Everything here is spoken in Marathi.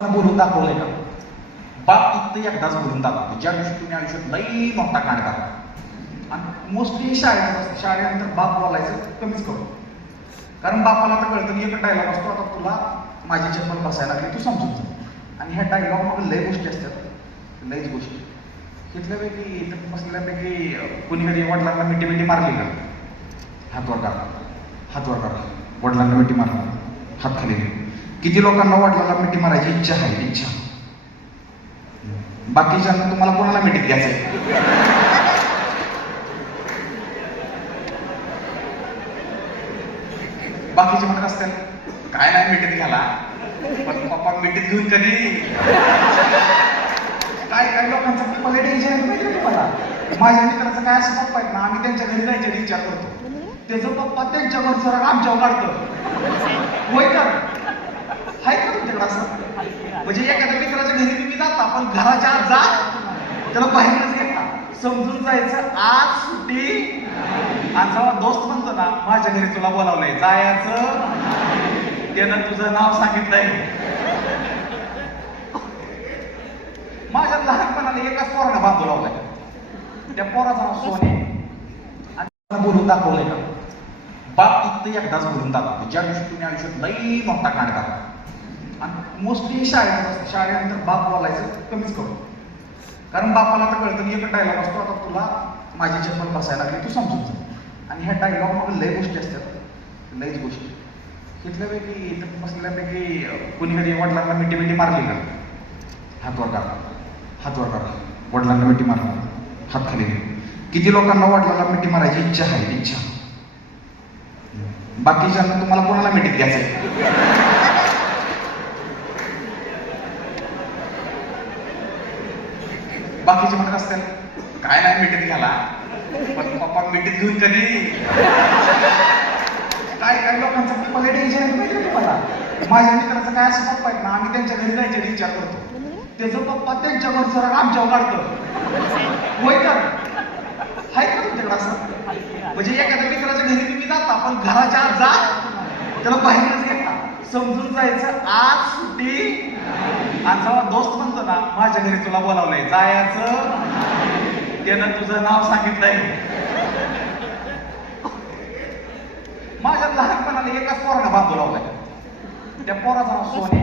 बोलून दाखवलंय का? बाप फक्त एकदाच बोलून दाखवतो, ज्या दिवशी तुम्ही आयुष्यात लई मोठा कांड करा. आणि मोस्टली शाळेनंतर बाप बोलायचं कमीच करू, कारण बापाला आता कळतं की एक डायलॉग असतो, आता तुला माझी चप्पल बसायला लागली, तू समजून जा. आणि ह्या डायलॉग मग लय गोष्टी असतात, लईच गोष्टी. तिथल्यापैकी इथं बसलेल्यापैकी कोणी कधी वडिलांना मिठी मारली का? हात वर करा, हात वर करा. वडिलांना मिठी मारला, हात खाली. किती लोकांना वडिलांना मिठी मारायची इच्छा आहे? इच्छा. बाकीच्यांना तुम्हाला कोणाला मिठीत घ्यायचंय? बाकीचे म्हणत असतील काय नाही मिठीत घ्याला, पण पप्पा मिठीत घेऊन कधी. काय लोकांचा पप्पा टेन्शन आहे माहिती तुम्हाला? माझ्या मित्राचं काय असं पप्पा आहेत ना, आम्ही त्यांच्या घरी जायच्या विचार करतो, त्याचं पप्पा त्यांच्या घरचं राग आमच्यावर काढतं. होय का? आहे का तुमच्याकडे असं? म्हणजे एखाद्या मित्राच्या घरी तुम्ही जाता, पण घराच्या आत जा, त्याला बाहेरच घेता, समजून जायचं आज सुट्टी. आणि जेव्हा दोस्त म्हणतो ना माझ्या घरी तुला बोलावलंय, जायचं. त्यानं तुझं नाव सांगितलंय. माझ्या लहानपणाला एकाच पोराला बांधू लावलाय, त्या पोराचं नाव सोने. आणि बोलून दाखवलंय का? बाप फक्त एकदाच बोलून दाखवतो, ज्या दिवशी तुम्ही आयुष्यात लई मोठा कांड करा. आणि मोस्टली शाळेनंतर बाप बोलायचं कमीच करू, कारण बापाला आता कळतं की एक डायलॉग असतो, आता तुला माझी चप्पल बसायला लागली, तू समजून जा. आणि ह्या डायलॉग मग लय गोष्टी असतात, लईच गोष्टी. तिथल्यापैकी इथं बसलेल्यापैकी कोणी कधी वडिलांना मिठी मारली का? हात वर करा, हात वर करा. वडिलांना मिठी मारला, हात खाली. किती लोकांना वडिलांना मिठी मारायची इच्छा आहे? इच्छा. बाकीच्यांना तुम्हाला कोणाला मिठीत घ्यायचंय? बाकीचे म्हणत असतील काय नाही मिठीत घ्याला, पण पप्पा मिठीत घेऊन कधी. काय लोकांचा पप्पा टेन्शन आहे माहिती तुम्हाला? माझ्या मित्राचं काय असं पप्पा आहेत ना, आम्ही त्यांच्या घरी जायच्या विचार करतो, त्याचं पप्पा त्यांच्या घरचं राग आमच्यावर काढतं. होय का? आहे का तुमच्याकडे असं? म्हणजे एखाद्या मित्राच्या घरी तुम्ही जाता, पण घराच्या आत जा, त्याला बाहेरच घेता, समजून जायचं आज सुट्टी. आणि जेव्हा दोस्त म्हणतो ना माझ्या घरी तुला बोलावलंय, जायचं. त्यानं तुझं नाव सांगितलंय. माझ्या लहानपणाला एकाच पोराला बांधू लावलाय, त्या पोराचं नाव सोने.